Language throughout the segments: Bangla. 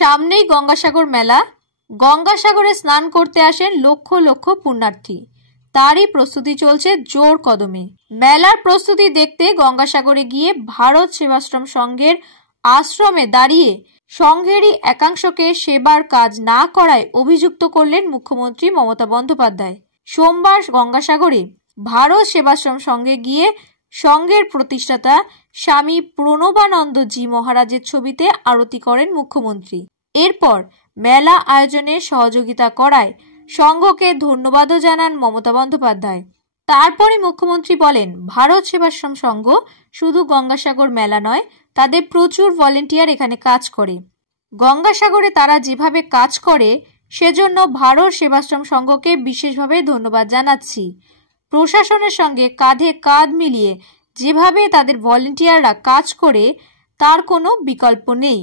সামনেই গঙ্গাসাগর মেলা। গঙ্গাসাগরে স্নান করতে আসেন লক্ষ লক্ষ পুণ্যার্থী। তারই প্রস্তুতি চলছে জোর কদমে। মেলার প্রস্তুতি দেখতে গঙ্গাসাগরে গিয়ে ভারত সেবাশ্রম সংঘের আশ্রমে দাঁড়িয়ে সংঘেরই একাংশকে সেবার কাজ না করায় অভিযুক্ত করলেন মুখ্যমন্ত্রী মমতা বন্দ্যোপাধ্যায়। সোমবার গঙ্গাসাগরে ভারত সেবাশ্রম সংঘে গিয়ে সংঘের প্রতিষ্ঠাতা স্বামী প্রণবানন্দজি মহারাজের ছবিতে আরতি করেন মুখ্যমন্ত্রী। এরপর মেলা আয়োজনে সহযোগিতা করায় সংঘকে ধন্যবাদও জানান মমতা বন্দ্যোপাধ্যায়। তারপরে মুখ্যমন্ত্রী বলেন, ভারত সেবাশ্রম সংঘ শুধু গঙ্গাসাগর মেলা নয়, তাদের প্রচুর ভলেন্টিয়ার এখানে কাজ করে। গঙ্গাসাগরে তারা যেভাবে কাজ করে সেজন্য ভারত সেবাশ্রম সংঘকে বিশেষভাবে ধন্যবাদ জানাচ্ছি। প্রশাসনের সঙ্গে কাঁধে কাঁধ মিলিয়ে যেভাবে তাদের ভলেন্টিয়াররা কাজ করে তার কোনো বিকল্প নেই।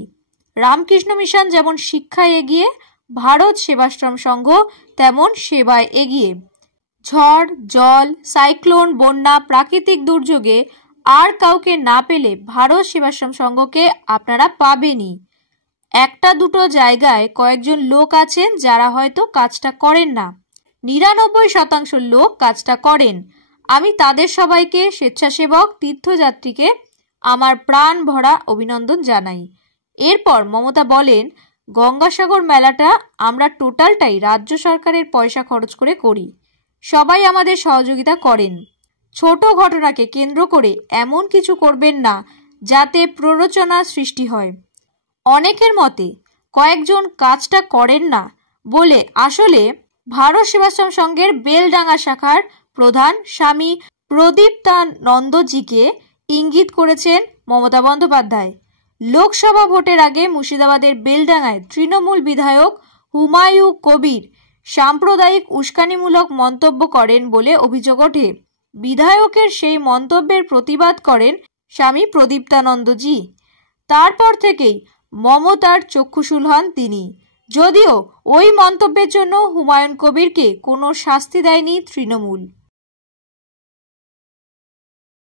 রামকৃষ্ণ মিশন যেমন শিক্ষায় এগিয়ে, ভারত সেবাশ্রম সংঘ তেমন সেবায় এগিয়ে। ঝড়, জল, সাইক্লোন, বন্যা, প্রাকৃতিক দুর্যোগে আর কাউকে না পেলে ভারত সেবাশ্রম সংঘকে আপনারা পাবেনই। একটা দুটো জায়গায় কয়েকজন লোক আছেন যারা হয়তো কাজটা করেন না, 99% লোক কাজটা করেন। আমি তাদের সবাইকে, স্বেচ্ছাসেবক, তীর্থযাত্রীকে আমার প্রাণ ভরা অভিনন্দন জানাই। এরপর মমতা বলেন, গঙ্গাসাগর মেলাটা আমরা টোটালটাই রাজ্য সরকারের পয়সা খরচ করে করি। সবাই আমাদের সহযোগিতা করেন। ছোট ঘটনাকে কেন্দ্র করে এমন কিছু করবেন না যাতে প্ররোচনা সৃষ্টি হয়। অনেকের মতে কয়েকজন কাজটা করেন না বলে আসলে ভারত সেবাশ্রম সংঘের বেলডাঙ্গা শাখার প্রধান স্বামী প্রদীপ্তানন্দজিকে ইঙ্গিত করেছেন মমতা বন্দ্যোপাধ্যায়। লোকসভা ভোটের আগে মুর্শিদাবাদের বেলডাঙ্গায় তৃণমূল বিধায়ক হুমায়ুন কবির সাম্প্রদায়িক উস্কানিমূলক মন্তব্য করেন বলে অভিযোগ ওঠে। বিধায়কের সেই মন্তব্যের প্রতিবাদ করেন স্বামী প্রদীপ্তানন্দজি। তারপর থেকেই মমতার চক্ষুশূল হন তিনি। যদিও ওই মন্তব্যের জন্য হুমায়ুন কবিরকে কোনো শাস্তি দেয়নি তৃণমূল।